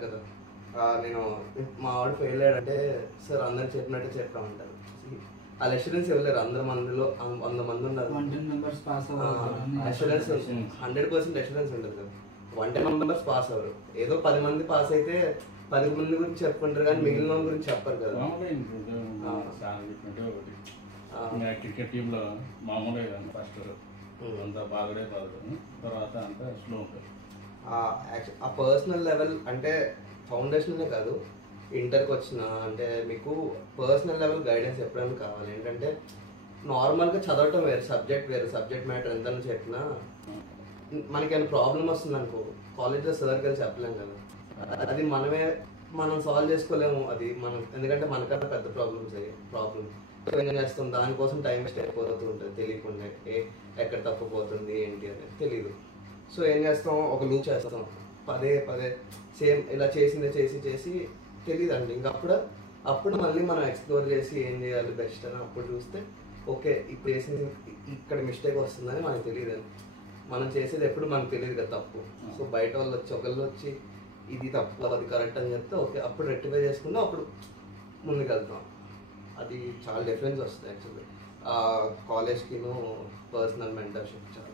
కదా. నేను మా వాడు ఫెయిల్ అయ్యాడంటే సార్ అందరు చెప్పినట్టే చెప్పామంటారు. వాళ్ళ అష్యూరెన్స్ ఇవ్వలేరు. 100 మందిలో 100 మంది ఉన్నారు, అష్యూరెన్స్ 100% అష్యూరెన్స్ ఉంటుంది కదా. 110 మెంబర్స్ పాస్ అవ్వరు. ఏదో 10 మంది పాస్ అయితే 10 మంది గురించి చెప్పుకుంటారు కానీ మిగిలిన గురించి చెప్పరు కదా. క్రికెట్ టీంలో మామూలుగా ఫస్ట్ అంతా బాగుడే కాదు, తర్వాత అంతా స్లో ఉంటుంది. ఆ పర్సనల్ లెవెల్ అంటే ఫౌండేషన్నే కాదు, ఇంటర్కి వచ్చిన అంటే మీకు పర్సనల్ లెవెల్ గైడెన్స్ ఎప్పుడైనా కావాలి. ఏంటంటే నార్మల్గా చదవటం వేరు, సబ్జెక్ట్ మ్యాటర్ ఎంత చెప్పినా మనకేమైనా ప్రాబ్లం వస్తుంది అనుకో, కాలేజ్లో సార్కి వెళ్ళి చెప్పలేం కదా. అది మనం సాల్వ్ చేసుకోలేము అది మనం, ఎందుకంటే మనకన్నా పెద్ద ప్రాబ్లమ్ ఏం చేస్తాం, దానికోసం టైం వేస్ట్ అయిపోతూ ఉంటుంది తెలియకుండా. ఎక్కడ తప్పిపోతుంది ఏంటి అనేది తెలియదు. సో ఏం చేస్తాం, ఒక లూప్ చేస్తాం, పదే సేమ్ ఇలా చేసి తెలియదు అండి. ఇంకా అప్పుడు మళ్ళీ మనం ఎక్స్ప్లోర్ చేసి ఏం చేయాలి బెస్ట్ అని అప్పుడు చూస్తే ఓకే ఇప్పుడు చేసింది ఇక్కడ మిస్టేక్ వస్తుందని మనకు తెలియదు. మనం చేసేది ఎప్పుడు మనకు తెలియదు కదా తప్పు. సో బయట ఒకళ్ళు వచ్చి ఇది తప్పు అది కరెక్ట్ అని చెప్తే ఓకే అప్పుడు రెక్టిఫై చేసుకుంటే అప్పుడు ముందుకు వెళ్తాం. అది చాలా డిఫరెన్స్ వస్తుంది యాక్చువల్లీ కాలేజ్కిను పర్సనల్ మెంటర్షిప్ చాలా.